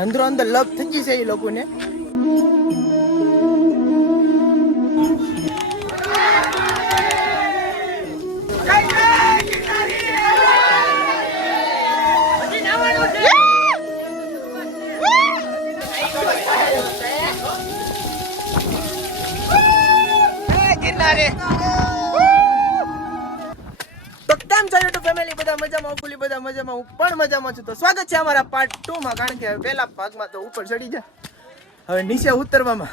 અંદરો અંદર લપ થઈ ગઈ છે એ લોકોને. બધા મજામાં, હું પણ મજામાં છું. તો સ્વાગત છે અમારા પાર્ટ 2 માં. કારણ કે પહેલા ભાગમાં તો ઉપર ચડી જાય, હવે નીચે ઉતરવામાં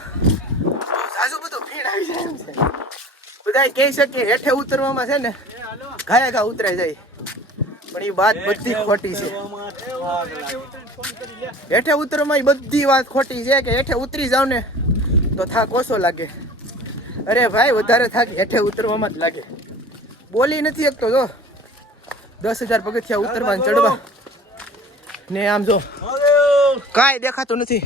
સાજુ બધું ભીડ આવી જાય એમ છે. બધા કહે છે કે હેઠે ઉતરવામાં છે ને ઘાયા ઘા ઉતરાઈ જાય, પણ એ વાત બધી ખોટી છે. હેઠે ઉતરવામાં એ બધી વાત ખોટી છે કે હેઠે ઉતરી જાવ ને તો થાક ઓછો લાગે. અરે ભાઈ, વધારે થાક હેઠે ઉતરવામાં જ લાગે. બોલી નથી શકતો. જો 10,000 પગથિયા ઉતરવા ચડવા ને આમ જો કાંઈ દેખાતું નથી.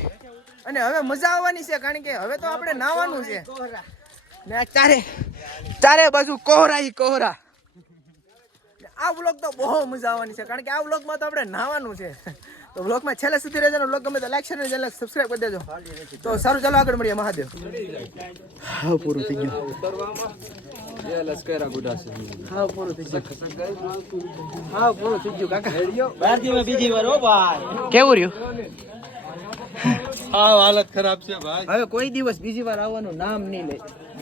અને હવે મજા આવવાની છે, કારણ કે હવે તો આપણે નાવાનું છે ને આ ચારે બાજુ કોહરા ઈ કોહરા. આ વ્લોગ તો બહુ મજા આવવાની છે, કારણ કે આ વ્લોગમાં તો આપણે નાવાનું છે. તો વ્લોગમાં છેલ્લે સુધી રહેજો. વ્લોગ ગમે તો લાઈક શેર અને ચેનલ સબસ્ક્રાઇબ કરી દેજો. તો સારું, ચાલો આગળ મળીએ. મહાદેવ. હા, પૂરું થઈ ગયું. હા, પૂરું થઈ ગયું. હા, પૂરું થઈ ગયું કાકા. બીજી વાર હો ભાઈ. કેવું રહ્યું? હા, હાલત ખરાબ છે ભાઈ. હવે કોઈ દિવસ બીજી વાર આવવાનું નામ નહીં લે.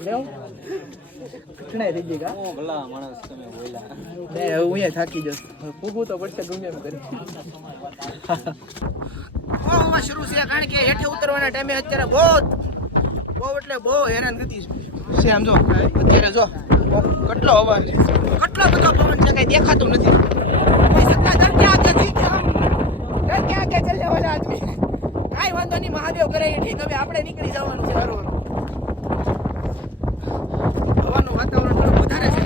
લેવ કઠણાઈ થઈ ગઈ કા? ઓ ભલા માણસ તમે બોલ્યા. ને હું અહીંયા થાકી જઈશ. પૂગું તો પડશે ગમે એમ કરી. બહુ શરૂ છે, કારણ કે હેઠે ઉતરવાના ટાઈમે અત્યારે બહુ એટલે બહુ હેરાન થતી છે. આમ જો અત્યારે જો કેટલો અવાજ, કેટલો બધો પવન છે, કઈ દેખાતું નથી. કોઈ સત્તા દર કે આગે જીતે, દર કે આગે ચલે વાલા આદમી. કાઈ વાંધો નહીં, મહાદેવ કરે એ ઠીક. હવે આપણે નીકળી જવાનું છે. હરવાનું હવાનું વાતાવરણ થોડું વધારે છે.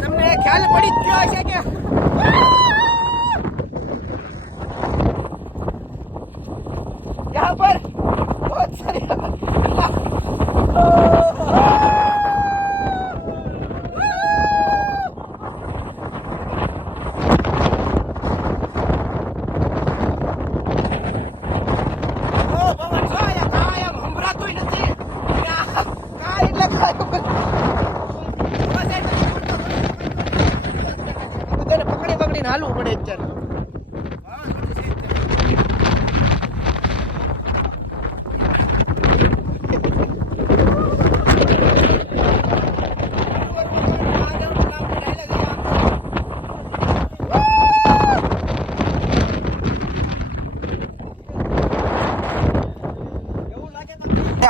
તમને ખ્યાલ પડી જ ગયો છે કે यहाँ पर बहुत सारे પકડી હાલવું પડે અત્યારે.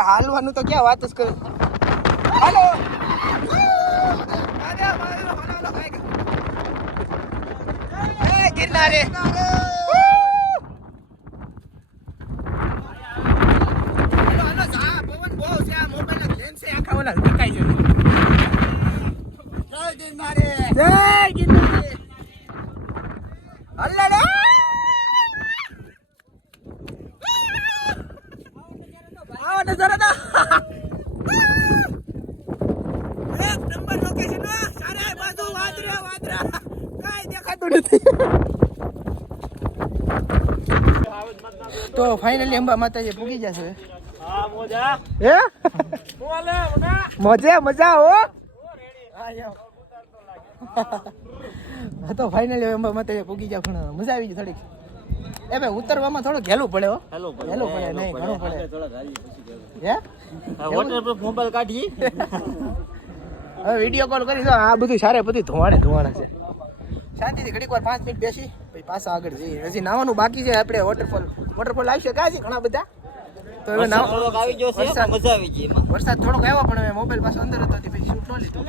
હાલવાનું તો ક્યાં વાત જ કરે. હાલો ગિરનારે. પવન બહુ છે, આ મોબાઈલ લેન્સ આખા ઓલા દેખાઈ જાય. જય ગિરનારે, જય ગિરનારે. અલ્લા નજારા ના એક નંબર લોકેશન. ચારે બાજુ વાદરા કાઈ દેખાતું નથી. તો ફાઇનલી અંબા માતાજી પૂગી જશે. હા, મોજા હે બોલે મોટા મોજે મજા હો. હા, તો ફાઇનલી અંબા માતાજી પૂગી જાય. પણ મજા આવી ગઈ થોડીક. એ ભાઈ, ઉતરવામાં થોડું ઘેલું પડે હો. ઘેલું પડે નહીં, ઘણું પડે. હે વોટરપ્રૂફ મોબાઈલ કાઢી હવે વિડીયો કોલ કરી. આ બધું સારે બધી ધોવાણે છે. શાંતિથી ઘડીક વાર 5 મિનિટ બેસી પછી પાછા આગળ જઈએ. હજી નાવાનું બાકી છે. આપણે વોટરફોલ આવી શકે છે ઘણા બધા. તો હવે થોડોક આવી ગયો છે, મજા આવી ગઈ. વરસાદ થોડોક આવ્યો, પણ હવે મોબાઈલ પાછો અંદર હતો પછી શૂટ ન લીધું.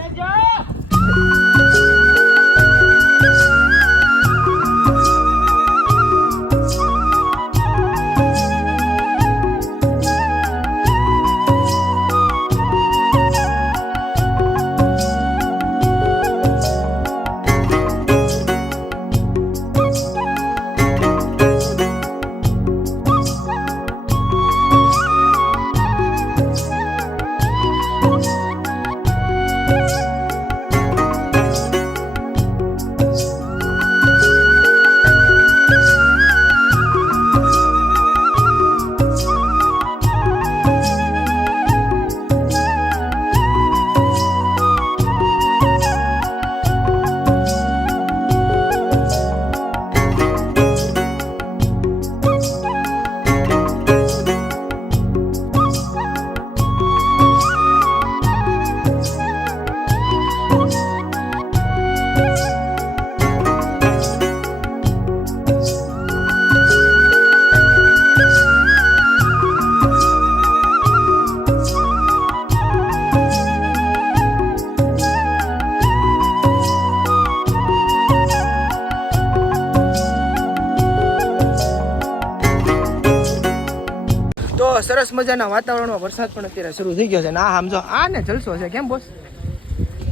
સરસ મજાના વાતાવરણમાં વરસાદ પણ અત્યારે શરૂ થઈ ગયો છે ને આ સમજો આ ને જલસો છે કેમ બોસ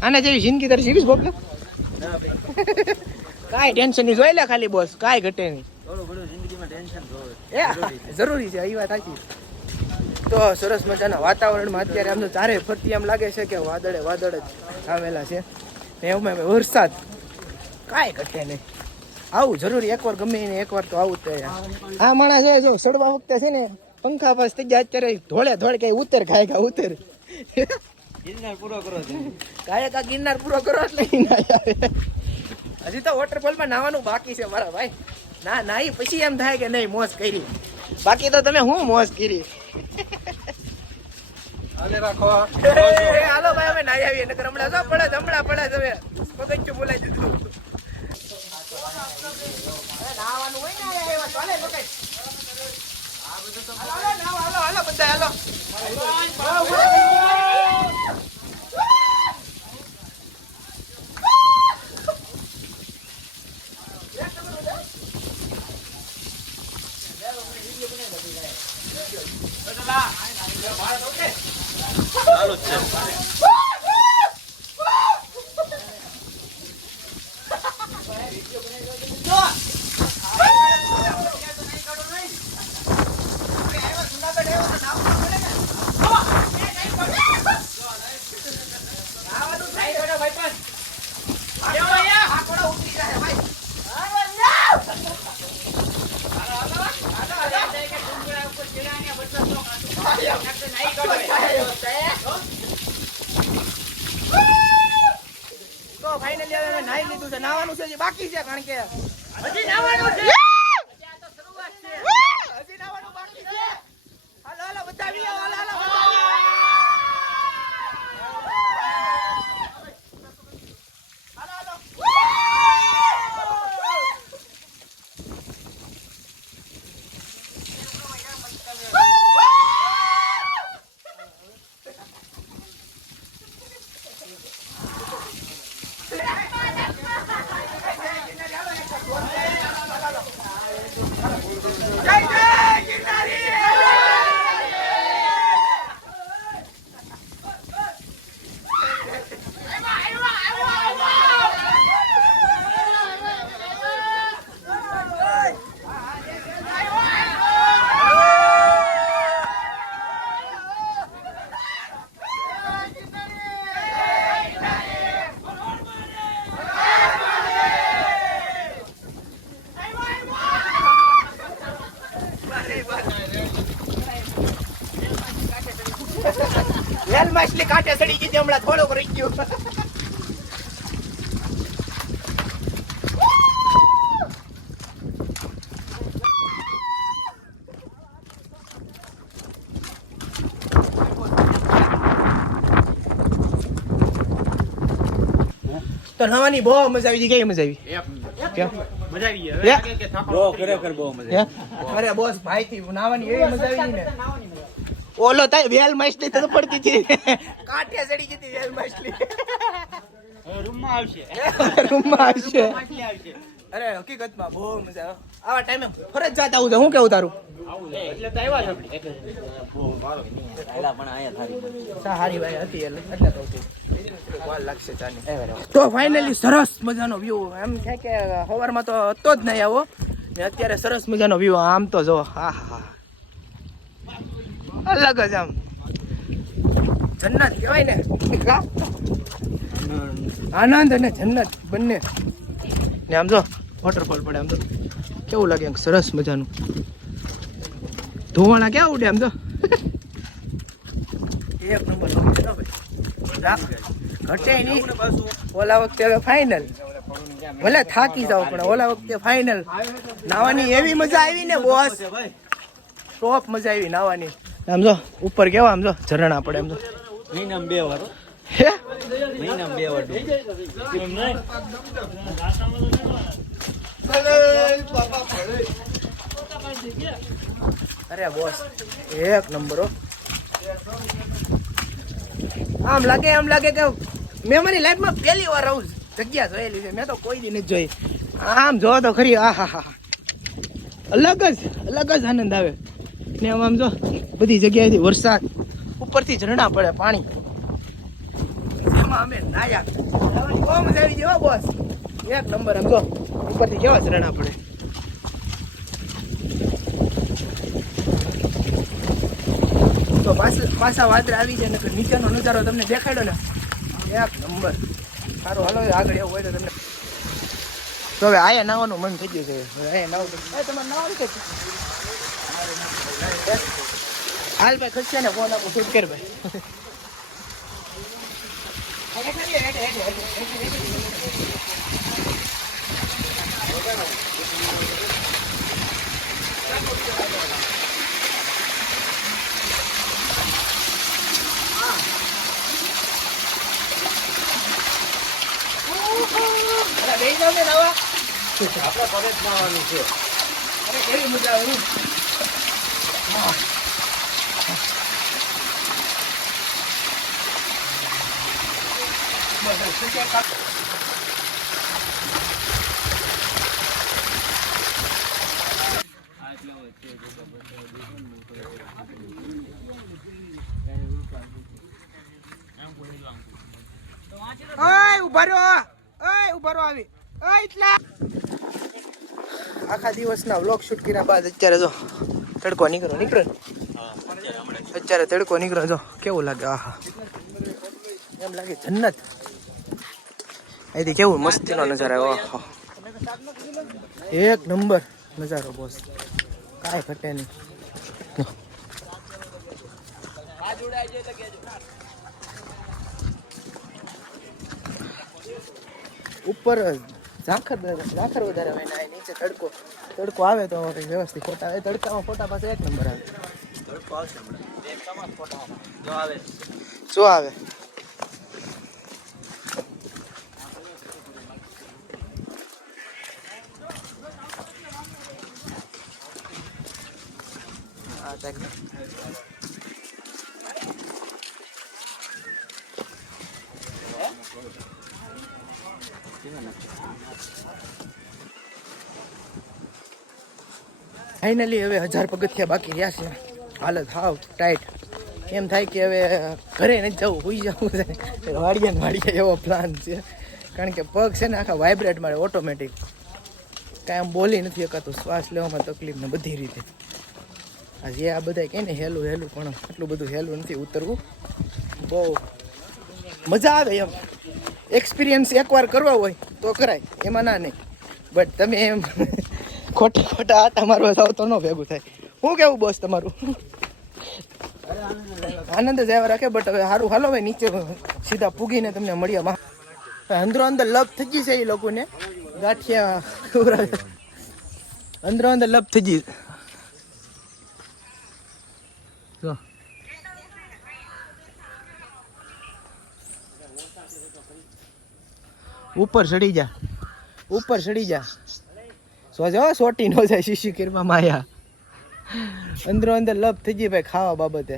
આને જેવી જિંદગી તારી જીવીશ ગોપલે કાંઈ ટેન્શન નહીં જોઈ લે ખાલી બોસ કાંઈ ઘટે નહીં જરૂરી છે એ વાત સાચી તો સરસ મજાના વાતાવરણમાં અત્યારે આમ તો ચારે ફરતી એમ લાગે છે કે વાદળે વાદળ જ આવેલા છે ને એમાં વરસાદ કાંઈ ઘટે નહીં આવું જરૂરી એકવાર ગમે ને એકવાર તો આવું જ થાય આ માણસ છે જો સડવા વખતે છે ને પંખા પાસ થઈ જાય અત્યારે ધોળે ધોળે કઈ ઉતર ખાય કા ઉતર ગિરનાર પૂરો કરો છે કાંઈ કા ગિરનાર પૂરો કરો એટલે ના આવે હજી તો વોટરફોલમાં નાવાનું બાકી છે મારા ભાઈ ના નાઈ પછી એમ થાય કે નહીં મોજ કરી બાકી તો તમે હું મોજ કરી રાખો હાલો ભાઈ અમે નાઈ આવીએ નકર હમણાં જો પડે તમે પગથિયું બોલાઈ દીધું નાવાનું હોય ને એવા ચાલે પકડ હાલો બધા હાલો ચાલુ છે તો ફાઇનલી હવે નાઈ લીધું છે નાવાનું છે બાકી છે કારણ કે હજી નાવાનું છે હજી નાવાનું બાકી છે હાલો બતાવી હાલો વેલ માછલી કાંટે સડી ગઈ હમણાં થોડોક રહી ગયો તો નવાની બહુ મજા આવી ગઈ મજા આવી અરે બોસ ભાઈ થી નાવાની એવી મજા આવી ને ઓલો થાય વેલ માછલી તો પડતી હતી કાંઠે સડી ગઈ વેલ માછલી રૂમમાં આવશે અરે હકીકતમાં બહુ મજા આવે આવા ટાઈમે ફરજિયાત આવું છે હું કેવું તારું એટલે તો આવ્યા છે પણ આયા સારી ભાઈ હતી એટલે તો વાર લાગશે ચાની તો ફાઇનલી સરસ મજાનો વ્યૂ એમ થાય કે સવારમાં તો હતો જ નહીં આવો ને અત્યારે સરસ મજાનો વ્યૂ આમ તો જો હા અલગ જ આમ જન્નત કહેવાય ને આનંદ અને જન્નત બંને ને આમ જો વોટરફોલ પડે આમ તો કેવું લાગે સરસ મજાનું ધોવાણા ક્યાં ઉડે આમ તો એક નંબર ઘટે નહીં ઓલા વખતે હવે ફાઇનલ ભલે થાકી જાવ પણ ઓલા વખતે ફાઇનલ નાવાની એવી મજા આવી ને બોસ ટોપ મજા આવી નાવાની આમ જો ઉપર કેવા આમ જો ઝરણા પડે આમ તો મહિનામાં 2 વાર હે મહિનામાં 2 વાર એમ નહીં અરે બોસ એક નંબર હો આમ લાગે કે મેં મારી લાઈફમાં પહેલી વાર આવું જગ્યા જોયેલી છે મેં તો કોઈ દી નથી જોઈ આમ જો તો ખરી અલગ જ આનંદ આવે ને આમ જો બધી જગ્યાએથી વરસાદ, ઉપરથી ઝરણા પડે પાણી, એમાં અમે નાયા. બહુ મજા આવી ગઈ હો બોસ, એક નંબર. આમ જો ઉપરથી કેવા ઝરણા પડે. તો પાછા વાદળા આવી જાય ને નીચેનો નજારો તમને દેખાડ્યો ને, એક નંબર. સારું હાલો આગળ એવું હોય તો તમને. તો હવે આયા નાવાનું મન થઈ ગયું છે. હવે આયા નાવું તો તમારે નાવાનું કે હાલ ભાઈ ખસશે ને ફોન આપો શૂટ કર ભાઈ. બેસી જાવ ને નવા આપણે પગે જ નાવાનું છે. અરે કેવી મજા આવે. ઉભારો આવી આખા દિવસના વ્લોગ શૂટ કર્યા બાદ અત્યારે જો તડકો નીકળ્યો. અત્યારે તડકો નીકળ્યો. જો કેવું લાગે. આહા, એમ લાગે જન્નત. અહીંથી કેવું મસ્તીનો નજારો. ઓહો, એક નંબર નજારો બોસ, કાંઈ ઘટે નહીં. ઉપર ઝાખર વધારે હોય ને નીચે તડકો આવે તો વ્યવસ્થિત ફોટા આવે. તડકામાં ફોટા પાસે એક નંબર આવે. શું આવે? ફાઇનલી હવે 1000 પગથિયા બાકી રહ્યા છે. હાલત હાવ ટાઈટ. એમ થાય કે હવે ઘરે નથી જવું, હોઈ જવું છે. વાડિયા એવો પ્લાન છે. કારણ કે પગ છે ને આખા વાઇબ્રેટ મારે ઓટોમેટિક. કાંઈ આમ બોલી નથી શકાતું, શ્વાસ લેવામાં તકલીફ ને બધી રીતે. જે આ બધા કહે ને હેલું પણ આટલું બધું હેલું નથી ઉતરવું. બહુ મજા આવે એમ. એક્સપિરિયન્સ એકવાર કરવા હોય તો કરાય, એમાં ના નહીં. બટ તમે એમ ખોટા આટા મારવા જાવ તો ન ભેગું થાય. શું કેવું બોસ તમારું? આનંદ જ આવ્યા રાખે. બટ હવે સારું હાલો ભાઈ, નીચે સીધા પૂગીને તમને મળ્યા. અંદરો અંદર લપ થઈ ગઈ છે એ લોકોને. ગાંઠિયા અંદરો અંદર લપ થઈ ગઈ. ઉપર ચડી જા સોજો સોટી નો જાય. શીશી કિરમાં માયા અંદરો અંદર લપ થઈ ગઈ ભાઈ ખાવા બાબતે.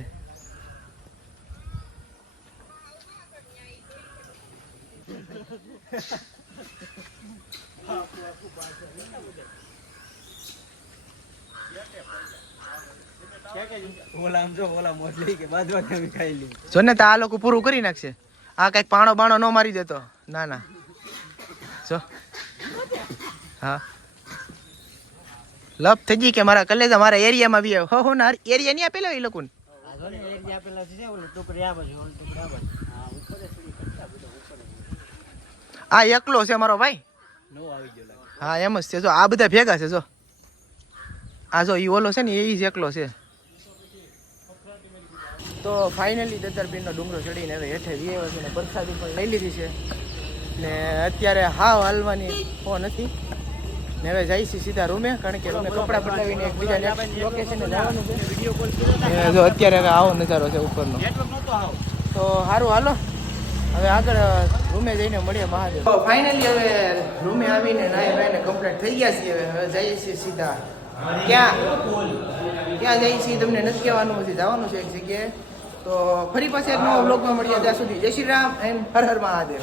જો ને આ લોકો પૂરું કરી નાખશે. આ કઈક પાણો બાણો ન મારી દેતો. ના જો હા લપ થઈ ગઈ કે મારા કલેજા મારા એરિયામાં બી આવ્યો. હો ના એરિયા નહીં આપેલો એ લોકોને. આ એકલો છે મારો ભાઈ. હા એમ જ છે. જો આ બધા ભેગા છે. જો આ જો ઈ ઓલો છે ને એ જ એકલો છે. તો ફાઇનલી દત્તરપીરનો ડુંગરો ચડીને હવે હેઠે વિયેને પ્રસાદી પણ લઈ લીધી છે ને અત્યારે હાવ હાલવાની નથી ને હવે જાય છે સીધા રૂમે. કારણ કે રૂમે કપડાં બદલાવીને એકબીજા લોકેશને જવાનું છે. જો અત્યારે હવે આવો નજારો છે ઉપરનો. તો સારું હાલો હવે આગળ રૂમે જઈને મળીએ મહાદેવ. તો ફાઇનલી હવે રૂમે આવીને નાઈ ભાઈને કમ્પ્લીટ થઈ ગયા છીએ. હવે જઈએ છીએ સીધા ક્યાં જઈએ છીએ તમને નથી કહેવાનું, પછી જવાનું છે એક જગ્યાએ. તો ફરી પાછા એક નવા બ્લોગમાં મળીએ. ત્યાં સુધી જય શ્રી રામ એન્ડ હર હર મહાદેવ.